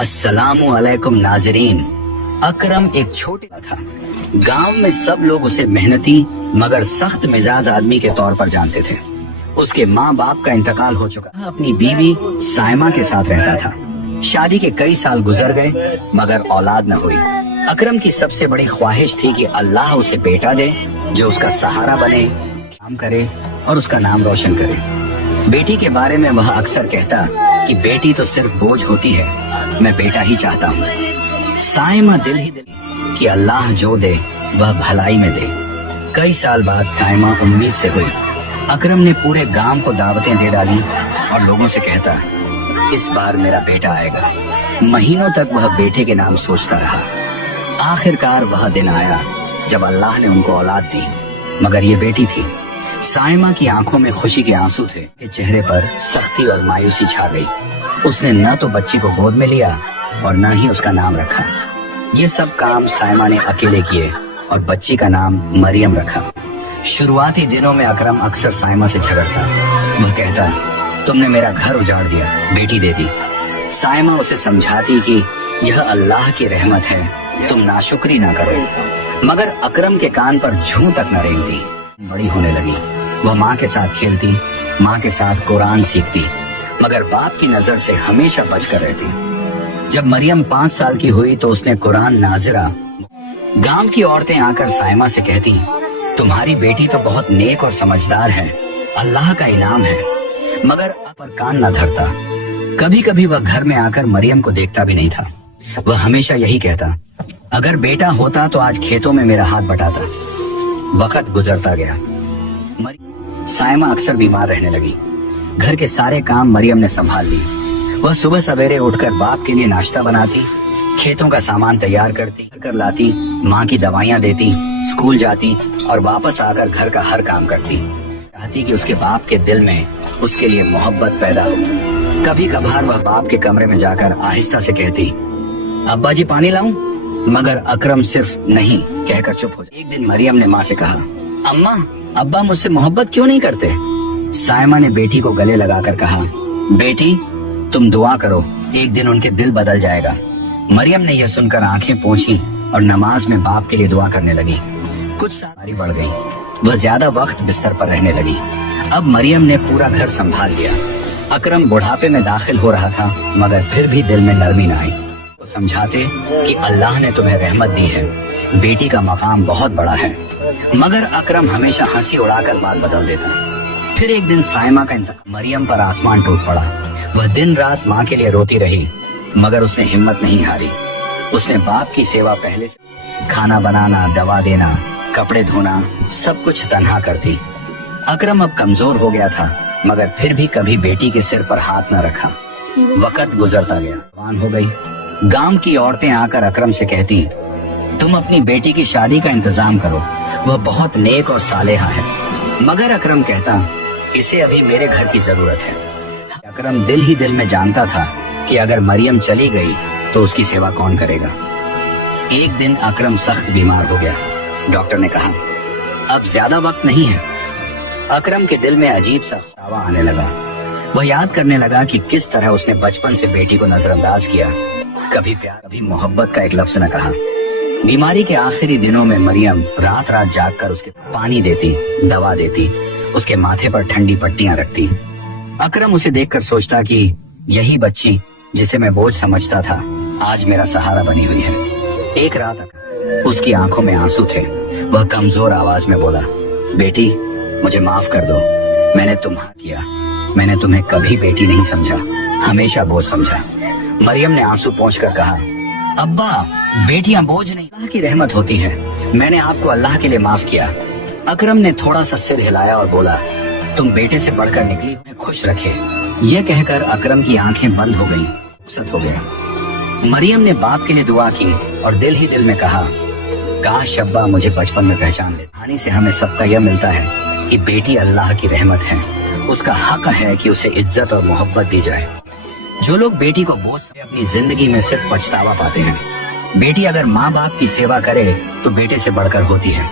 अस्सलाम वालेकुम नाजरीन। अकरम एक छोटा था। गांव में सब लोग उसे मेहनती मगर सख्त मिजाज आदमी के तौर पर जानते थे। उसके माँ बाप का इंतकाल हो चुका। अपनी बीवी साइमा के साथ रहता था। शादी के कई साल गुजर गए मगर औलाद न हुई। अकरम की सबसे बड़ी ख्वाहिश थी कि अल्लाह उसे बेटा दे जो उसका सहारा बने, काम करे और उसका नाम रोशन करे। बेटी के बारे में वह अक्सर कहता कि बेटी तो सिर्फ बोझ होती है, मैं बेटा ही चाहता हूँ। साइमा दिल ही दिल कि अल्लाह जो दे वह भलाई में दे। कई साल बाद साइमा उम्मीद से हुई। अकरम ने पूरे गांव को दावतें दे डाली और लोगों से कहता इस बार मेरा बेटा आएगा। महीनों तक वह बेटे के नाम सोचता रहा। आखिरकार वह दिन आया जब अल्लाह ने उनको औलाद दी, मगर ये बेटी थी। साइमा की आंखों में खुशी के आंसू थे कि चेहरे पर सख्ती और मायूसी छा गई। उसने न तो बच्ची को गोद में लिया और न ही उसका नाम रखा। ये सब काम साइमा ने अकेले किए और बच्ची का नाम मरियम रखा। शुरुआती दिनों में अकरम अक्सर साइमा से झगड़ता। वह कहता तुमने मेरा घर उजाड़ दिया, बेटी दे दी। साइमा उसे समझाती कि यह अल्लाह की रहमत है, तुम नाशुक्री ना करो। मगर अकरम के कान पर जूं तक न रेंगती। बड़ी होने लगी। वह माँ के साथ खेलती, माँ के साथ कुरान सीखती, मगर बाप की नजर से हमेशा बचकर रहती। जब मरियम 5 साल की हुई तो उसने कुरान नाजिरा। गांव की औरतें आकर साइमा से कहती तुम्हारी बेटी तो बहुत नेक और समझदार है, अल्लाह का इनाम है। मगर पर कान न धरता। कभी कभी वह घर में आकर मरियम को देखता भी नहीं था। वह हमेशा यही कहता अगर बेटा होता तो आज खेतों में मेरा हाथ बटाता। वक्त गुजरता गया। साइमा अक्सर बीमार रहने लगी। घर के सारे काम मरियम ने संभाल ली। वह सुबह सवेरे उठकर बाप के लिए नाश्ता बनाती, खेतों का सामान तैयार कर लाती, माँ की दवाइयाँ देती, स्कूल जाती और वापस आकर घर का हर काम करती। चाहती कि उसके बाप के दिल में उसके लिए मोहब्बत पैदा हो। कभी कभार वह बाप के कमरे में जाकर आहिस्ता से कहती अब्बा जी पानी लाऊं? मगर अकरम सिर्फ नहीं कहकर चुप हो जाए। एक दिन मरियम ने माँ से कहा अम्मा अब्बा मुझसे मोहब्बत क्यों नहीं करते? साइमा ने बेटी को गले लगाकर कहा बेटी तुम दुआ करो, एक दिन उनके दिल बदल जाएगा। मरियम ने यह सुनकर आंखें पोंछी और नमाज में बाप के लिए दुआ करने लगी। कुछ सारी बढ़ गई। वह ज्यादा वक्त बिस्तर पर रहने लगी। अब मरियम ने पूरा घर संभाल लिया। अकरम बुढ़ापे में दाखिल हो रहा था मगर फिर भी दिल में नरमी न आई। तो समझाते कि अल्लाह ने तुम्हें रहमत दी है, बेटी का मकाम बहुत बड़ा है। मगर अकरम हमेशा हंसी उड़ाकर बात बदल देता। फिर एक दिन साइमा का इंतकाल। मरियम पर आसमान टूट पड़ा। वह दिन रात माँ के लिए रोती रही मगर उसने हिम्मत नहीं हारी। उसने बाप की सेवा पहले से खाना बनाना, दवा देना, कपड़े धोना सब कुछ तन्हा करती। अकरम अब कमजोर हो गया था मगर फिर भी कभी बेटी के सिर पर हाथ न रखा। वक्त गुजरता गया। जवान हो गई। गांव की औरतें आकर अकरम से कहती तुम अपनी बेटी की शादी का इंतजाम करो, वह बहुत नेक और सालेहा है। मगर अकरम कहता इसे अभी मेरे घर की जरूरत है। अकरम दिल ही दिल में जानता था कि अगर मरियम चली गई तो उसकी सेवा कौन करेगा। एक दिन अकरम सख्त बीमार हो गया। डॉक्टर ने कहा अब ज्यादा वक्त नहीं है। अकरम के दिल में अजीब सा ख्याल आने लगा। वह याद करने लगा कि किस तरह उसने बचपन से बेटी को नजरअंदाज किया, कभी प्यार कभी मोहब्बत का एक लफ्ज न कहा। बीमारी के आखिरी दिनों में मरियम रात रात जागकर उसके पानी देती, दवा देती, उसके माथे पर ठंडी पट्टियां रखती। अकरम उसे देखकर सोचता कि यही बच्ची जिसे मैं बोझ समझता था आज मेरा सहारा बनी हुई है। एक रात उसकी आंखों में आंसू थे। वह कमजोर आवाज में बोला बेटी मुझे माफ कर दो, मैंने तुम्हारा किया। मैंने तुम्हें कभी बेटी नहीं समझा, हमेशा बोझ समझा। मरियम ने आंसू पोंछकर कहा अब्बा बेटियां बोझ नहीं, अल्लाह की रहमत होती है, मैंने आपको अल्लाह के लिए माफ किया। अकरम ने थोड़ा सा सिर हिलाया और बोला तुम बेटे से बढ़कर निकली, उन्हें खुश रखे। यह कहकर अकरम की आंखें बंद हो गईं, रुखसत हो गया। मरियम ने बाप के लिए दुआ की और दिल ही दिल में कहा काश अब्बा मुझे बचपन में पहचान ले। कहानी से हमें सबका यह मिलता है कि बेटी अल्लाह की रहमत है, उसका हक है कि उसे इज्जत और मोहब्बत दी जाए। जो लोग बेटी को बोझ से अपनी जिंदगी में सिर्फ पछतावा पाते हैं। बेटी अगर माँ बाप की सेवा करे तो बेटे से बढ़कर होती है।